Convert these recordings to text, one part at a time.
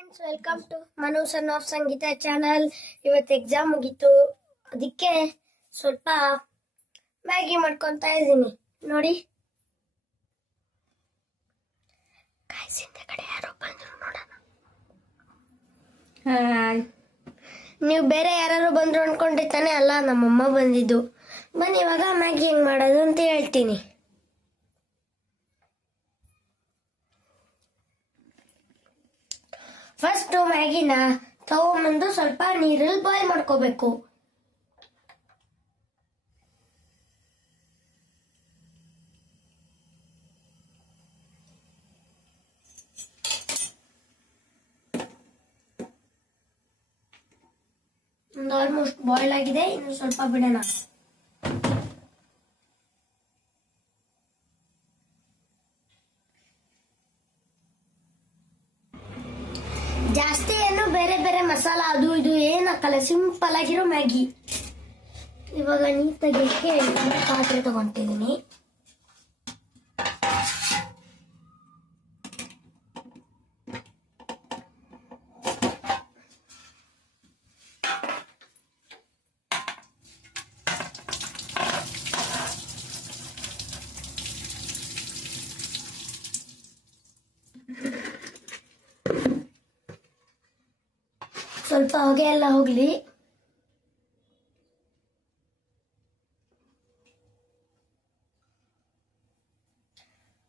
Friends welcome to Manu son of Sangeetha channel ಇವತ್ತು exam ಮುಗೀತು. ಅದಕ್ಕೆ ಸ್ವಲ್ಪ ಮ್ಯಾಗಿ ಮಾಡ್ಕೊತಾ ಇದ್ದೀನಿ. ನೋಡಿ. ಕಾಯಿಸಿದ ಕಡೆ ಯಾರೋ ಬಂದ್ರು ನೋಡೋಣ. ನೀವು ಬೇರೆ ಯಾರು ಬಂದ್ರು ಅನ್ಕೊಂಡಿರ್ತಾನೆ ಅಲ್ಲ ನಮ್ಮಮ್ಮ ಬಂದಿದ್ದು. ಬನ್ನಿ ಇವಾಗ ಮ್ಯಾಗಿ ಹೆಂಗ್ ಮಾಡೋದು ಅಂತ ಹೇಳ್ತೀನಿ. ಮ್ಯಾಗಿನ ತಗೊಂಬಂದು ಸ್ವಲ್ಪ ನೀರಲ್ಲಿ ಬಾಯ್ಲ್ ಮಾಡ್ಕೋಬೇಕು. ಒಂದು ಆಲ್ಮೋಸ್ಟ್ ಬಾಯ್ಲ್ ಆಗಿದೆ ಇನ್ನು ಸ್ವಲ್ಪ ಬಿಡೋಣ. ಹಾಕಲ್ಲ ಸಿಂಪಲ್ ಆಗಿರೋ ಮ್ಯಾಗಿ. ಇವಾಗ ನೀಟಾಗಿ ಪಾತ್ರೆ ತಗೊಂತಿದ್ದೀನಿ. ಸ್ವಲ್ಪ ಹೊಗೆ ಎಲ್ಲ ಹೋಗ್ಲಿ.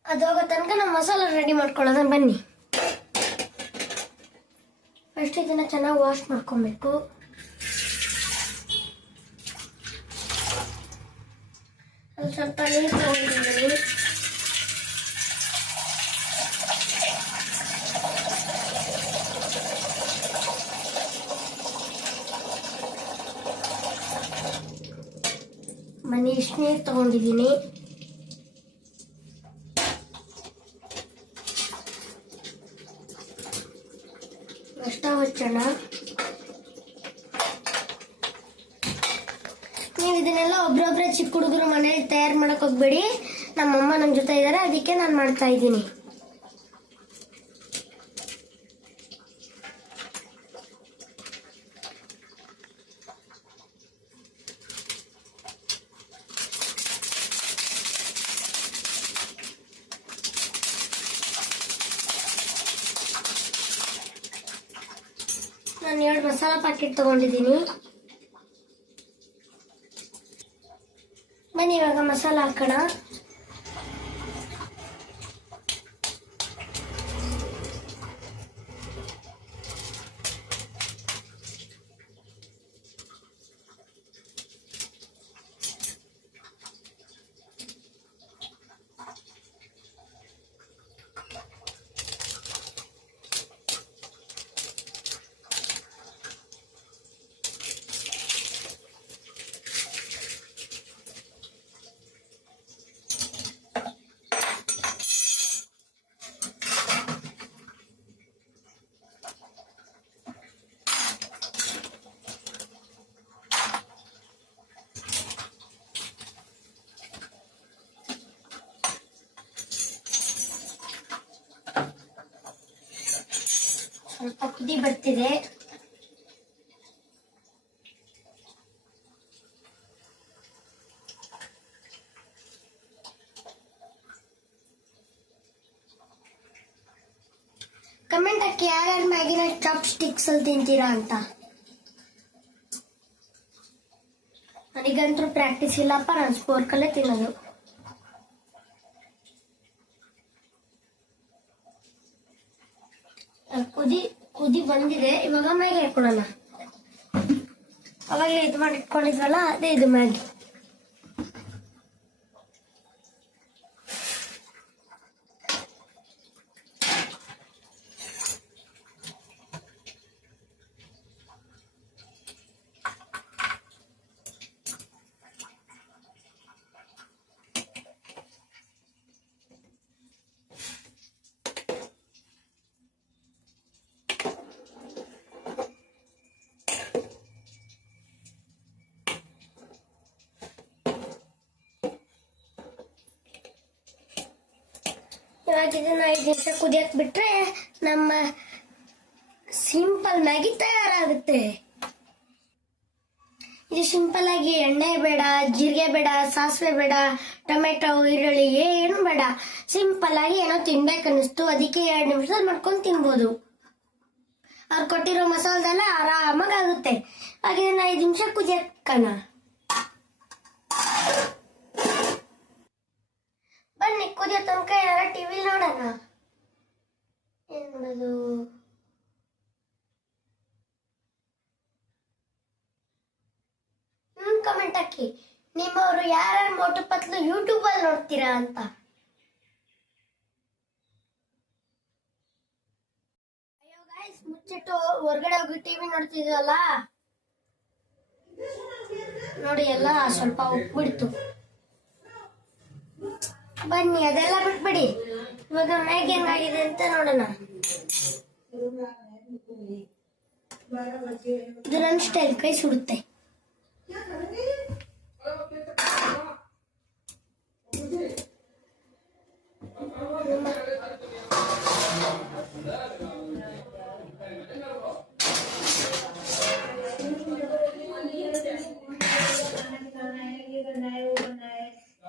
ಅದು ಹೋಗೋ ತನಕ ನಾವು ಮಸಾಲ ರೆಡಿ ಮಾಡ್ಕೊಳ್ಳೋದನ್ನ ಬನ್ನಿ. ಫಸ್ಟ್ ಇದನ್ನ ಚೆನ್ನಾಗಿ ವಾಶ್ ಮಾಡ್ಕೊಬೇಕು. ಸ್ವಲ್ಪ ನೀರು ಮನೆ ಇಷ್ಟು ನೀರು ತಗೊಂಡಿದ್ದೀನಿ. ಅಷ್ಟ ಹಚ್ಚೋಣ. ನೀವು ಇದನ್ನೆಲ್ಲ ಒಬ್ರೊಬ್ರೆ ಚಿಕ್ಕ ಹುಡುಗರು ಮನೇಲಿ ತಯಾರು ಮಾಡಕ್ ಹೋಗ್ಬೇಡಿ. ನಮ್ಮಮ್ಮ ನಮ್ಮ ಜೊತೆ ಇದ್ದಾರೆ ಅದಕ್ಕೆ ನಾನು ಮಾಡ್ತಾ ಇದ್ದೀನಿ. ನಾನು ಎರಡು ಮಸಾಲ ಪ್ಯಾಕೆಟ್ ತಗೊಂಡಿದ್ದೀನಿ. ಬನ್ನಿ ಇವಾಗ ಮಸಾಲ ಹಾಕೋಣ ಸ್ವಲ್ಪ ಕುದಿ ಬರ್ತಿದೆ. ಕಮೆಂಟ್ ಹಾಕಿ ಯಾರ್ಯಾರು ಮ್ಯಾಗಿನ ಚಾಪ್ ಸ್ಟಿಕ್ಸ್ ಅಲ್ಲಿ ತಿಂತೀರಾ ಅಂತ. ನನಗಂತೂ ಪ್ರಾಕ್ಟೀಸ್ ಇಲ್ಲಪ್ಪ, ನಾನು ಸ್ಪೋರ್ಕಲ್ಲೇ ತಿನ್ನೋದು. ಕುದಿ ಕುದಿ ಬಂದಿದೆ. ಇವಾಗ ಮ್ಯಾಗಿ ಹಾಕೊಳ್ಳೋಣ ಅವಾಗಲೇ ಇದು ಮಾಡಿ ಇಟ್ಕೊಂಡಿದ್ವಲ್ಲ ಅದೇ ಇದು ಮ್ಯಾಗಿ. ಇವಾಗ ಇದನ್ನ ಐದು ನಿಮಿಷ ಕುದಿಯಕ್ ಬಿಟ್ರೆ ನಮ್ಮ ಸಿಂಪಲ್ ಮ್ಯಾಗಿ ತಯಾರಾಗುತ್ತೆ. ಇದು ಸಿಂಪಲ್ ಆಗಿ ಎಣ್ಣೆ ಬೇಡ, ಜೀರಿಗೆ ಬೇಡ, ಸಾಸಿವೆ ಬೇಡ, ಟೊಮೆಟೊ, ಈರುಳ್ಳಿ ಏನು ಬೇಡ. ಸಿಂಪಲ್ ಆಗಿ ಏನೋ ತಿನ್ಬೇಕು ಅನ್ನಿಸ್ತು ಅದಕ್ಕೆ ಎರಡು ನಿಮಿಷದಲ್ಲಿ ಮಾಡ್ಕೊಂಡು ತಿನ್ಬೋದು. ಅವ್ರು ಕೊಟ್ಟಿರೋ ಮಸಾಲದೆಲ್ಲ ಆರಾಮಾಗಿ ಆಗುತ್ತೆ ಹಾಗೆ ಐದು ನಿಮಿಷ ಕುದಿಯಕ್ಕನ ಬನ್ನಿ ಕುದಿಯೋ ತನಕ ಯಾರ ಟಿವಿ ನೋಡೋಣ. ಏನ್ ಮಾಡೋದು? ಹ್ಮ್ ಕಮೆಂಟ್ ಹಾಕಿ. ನಿಮ್ಮವರು ಯಾರ್ಯಾರು ಮೋಟು ಪತ್ಲು ಯೂಟ್ಯೂಬ್ ಅಲ್ಲಿ ನೋಡ್ತೀರಾ ಅಂತ. ಅಯ್ಯೋ ಗಾಯ್ಸ್ ಮುಚ್ಚಿಟ್ಟು ಹೊರಗಡೆ ಹೋಗಿ ಟಿವಿ ನೋಡ್ತಿದ್ವಲ್ಲ? ನೋಡಿ, ಎಲ್ಲ ಸ್ವಲ್ಪ ಉಪ್ಪಿಡ್ತು ಬನ್ನಿ, ಅದೆಲ್ಲ ಬಿಟ್ಬಿಡಿ. ಇವಾಗ ಮ್ಯಾಗಿ ಹೆಂಗಾಗಿದೆ ಅಂತ ನೋಡೋಣ. ಇದು ನನ್ನ ಸ್ಟೈಲ್ ಕೈ ಸುಡುತ್ತೆ.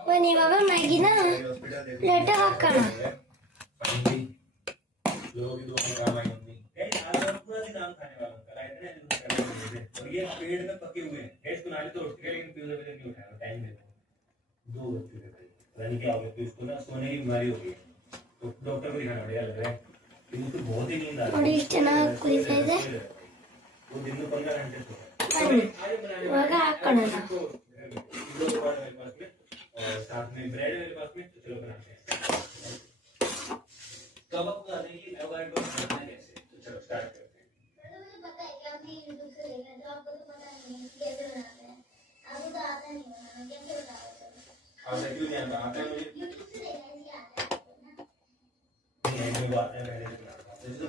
ಬನ್ನಿ, ಇವಾಗ ಮ್ಯಾಗಿನ? लेटर हाथ करना लोगों की दुआ में काम आई होंगी पूरा दिन काम खाने वाला कल आए थे ना और ये पेड़ में पके हुए हैं। टेस्ट कुनाली तो, तो उठ गया लेकिन प्यूर अभी नहीं उठाया टाइम देता दो बच्चे थे भाई। पता नहीं क्या हो गया। तो इसको ना सोने की बीमारी हो गई तो डॉक्टर को दिखाना पड़ेगा लग रहा है कि उसको तो बहुत ही नींद आ रही है। और इतना कोई साइज़ है वो दिन में 15 घंटे सोता तो है। और का आकड़ है। और साथ में ब्रेड मेरे पास में तो चलो बनाते हैं। तो अब आपको बताते हैं कि बनाना कैसे? तो चलो स्टार्ट करते हैं। तो पता है कि से तो आपको तो पता नहीं कैसे बनाते हैं। आपको तो आता नहीं है? ना। नहीं वो आता तो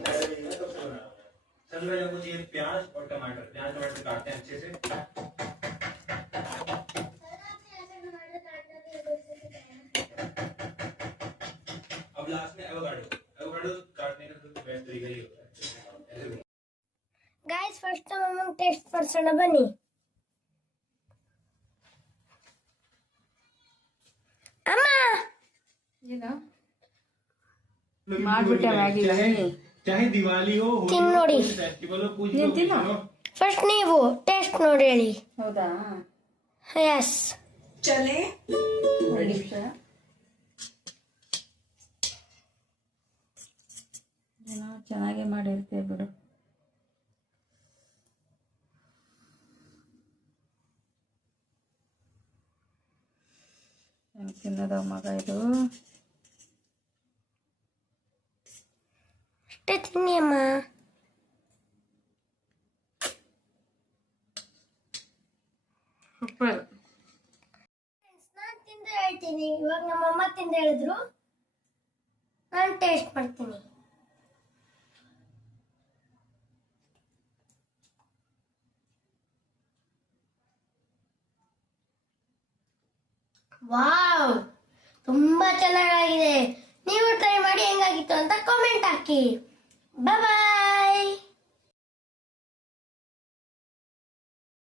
प्याज और टमाटर। प्याज टमाटर काटते हैं अच्छे से। अब लास्ट में एवोकाडो एवोकाडो काटने का तो बेस्ट तरीका ही होता है ऐसे ಗಾಯ್ಸ್ ಫಸ್ಟ್ ನಮ್ಮ ಟೇಸ್ಟ್ ಪಡ್ಸೋಣ ಬನ್ನಿ ಅಮ್ಮ ಈಗ ಮಾಡ್ಬಿಟ್ಟೆ ಮ್ಯಾಗಿ चाहे चाहे दिवाली हो होली ತಿನ್ हो ನೋಡಿ कोई फेस्टिवल हो कुछ भी ನೀನ್ हो ತಿನ್ನು. चलो। ಫಸ್ಟ್ ನೀವು ಟೇಸ್ಟ್ ನೋಡಿ ಹೇಳಿ ಹೌದಾ ಎಸ್ ಒಂದ್ ಏನೋ ಚೆನ್ನಾಗಿ ಮಾಡಿರ್ತೀಯ ಬಿಡು. ತಿನ್ನೋದ ಮಗ ಇದು? ಅಷ್ಟೇ ತಿನ್ನಿ ಅಮ್ಮ. ನಾನು ತಿಂದು ಹೇಳ್ತೀನಿ. ಇವಾಗ ನಮ್ಮ ಅಮ್ಮ ತಿಂದು ಹೇಳಿದ್ರು. ನಾನು ಟೇಸ್ಟ್ ಮಾಡ್ತೀನಿ. ವಾವ್ ತುಂಬಾ ಚೆನ್ನಾಗಾಗಿದೆ. ನೀವು ಟ್ರೈ ಮಾಡಿ ಹೆಂಗಾಗಿತ್ತು ಅಂತ ಕಾಮೆಂಟ್ ಹಾಕಿ. ಬಾಯ್